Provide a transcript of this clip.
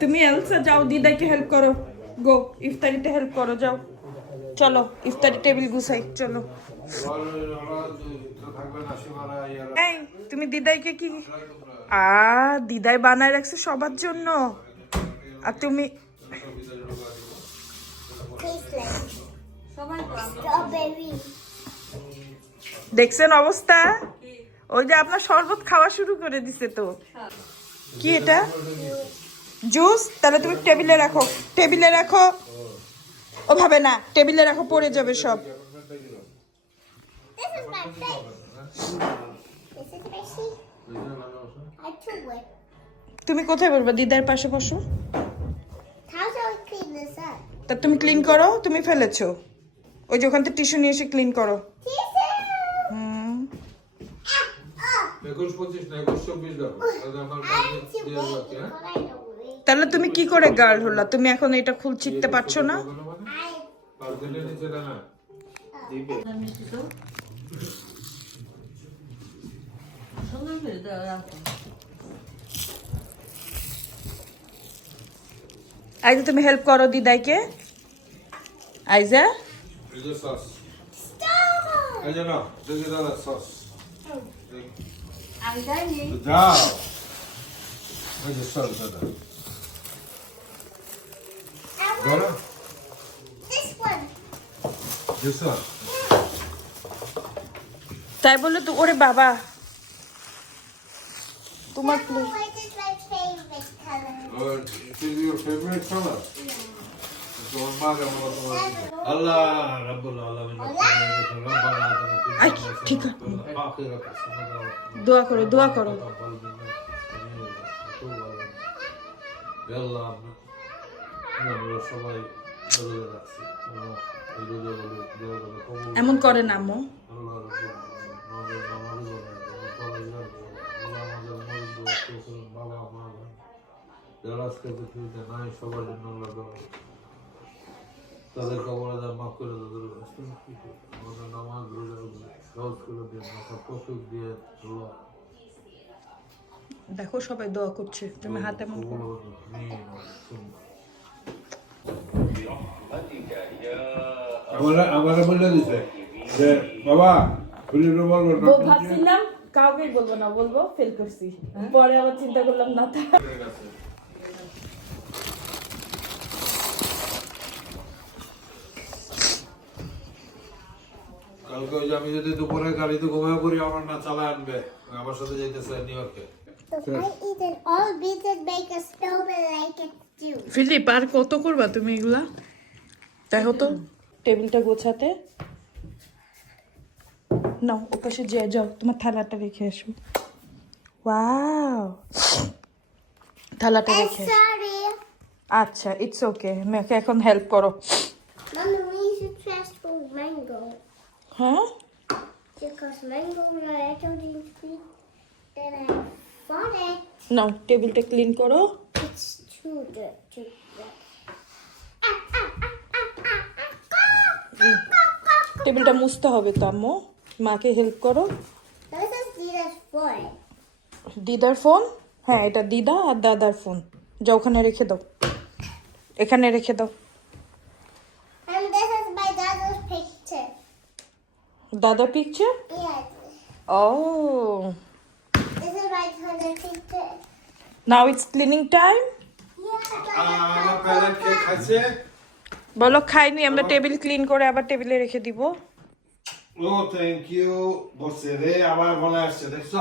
তুমি এলসা যাও দিদাকে হেল্প করো। গো ইফতারিতে হেল্প করো যাও। চলো ইফতারি টেবিল গুছাই চলো। এই তুমি দিদাইকে কি? আ দিদাই বানায় রাখছে সবার জন্য। আর তুমি দেখছেন অবস্থা? ওই যে আপনার শরবত খাওয়া শুরু করে দিছে তো। কি এটা? জুস তাহলে তুমি টেবিলে রাখো। টেবিলে রাখো। ওভাবে না টেবিলে রাখো পড়ে যাবে সব. তুমি কোথায় বলব দিদার পাশে বসো? তা তুমি ক্লিন করো তুমি ফেলেছো। ওই যে ওখান থেকে টিস্যু নিয়ে এসে ক্লিন করো। একুশ পঁচিশ না একুশ চব্বিশ দেখো। তাহলে আমার হ্যাঁ? তাহলে তুমি কি করে গার্ল হলা? তুমি এখন এটা খুল চিনতে পারছ না? না আইজা তুমি হেল্প করো দিদাইকে। আইজা। সস দাদা সস I'm done here. যাও এই যে সস দাদা I want ধরো তাই বলে তো ওরে বাবা তোমার আল্লাহ রাব্বুল আলামিন ঠিক দোয়া করো দোয়া করো। এমন করে না আম্মু। বাবা মা যারা আজকে পৃথিবীতে নাই সবার জন্য আল্লাহ। তাদের কবরে যা মাফ করে তাদের আমাদের নামাজ রোজা সহজ করে দিয়ে মাথা প্রফিক দিয়ে দেখো সবাই দোয়া করছে তুমি হাতে এমন করো। আমার আমার বলে দিছে যে বাবা বলব না ভাবছিলাম কাউকে বলব না বলব ফেল করছি। পরে আবার চিন্তা করলাম না কালকে ওই যে আমি যদি দুপুরে গাড়িতে ঘুমায় পড়ি আমার না চালায় আনবে। আমার সাথে যাইতেছে নিউ ইয়র্কে. ফিলিপ আর কত করবা তুমি এগুলা? তাই হতো টেবিলটা গোছাতে। নাও ওপাশে যে যাও তোমার থালাটা রেখে আসো। ওয়াও! থালাটা রেখে আচ্ছা ইটস ওকে মেয়েকে এখন হেল্প করো। Mommy, we should transfer mango. হ্যাঁ Because mango I feed, then I it. টেবিলটা ক্লিন করো It's too dirt, too wet. Ah, ah, ah, ah, ah, ah, ah. টেবিলটা মুছতে হবে তো আম্মু মাকে হেল্প করো. দিদার ফোন হ্যাঁ এটা দিদা আর দাদার ফোন যা ওখানে রেখে দাও এখানে রেখে দাও And this is my dad's picture. দাদা পিকচার Yes. ও This is my cousin's picture. Now it's cleaning time Yeah, আমার প্যারেন্ট কে খাইছে বলো খাইনি আমরা টেবিল ক্লিন করে আবার টেবিলে রেখে দিব। ও থ্যাংক ইউ বসে রে আবার মনে আসছে দেখছ?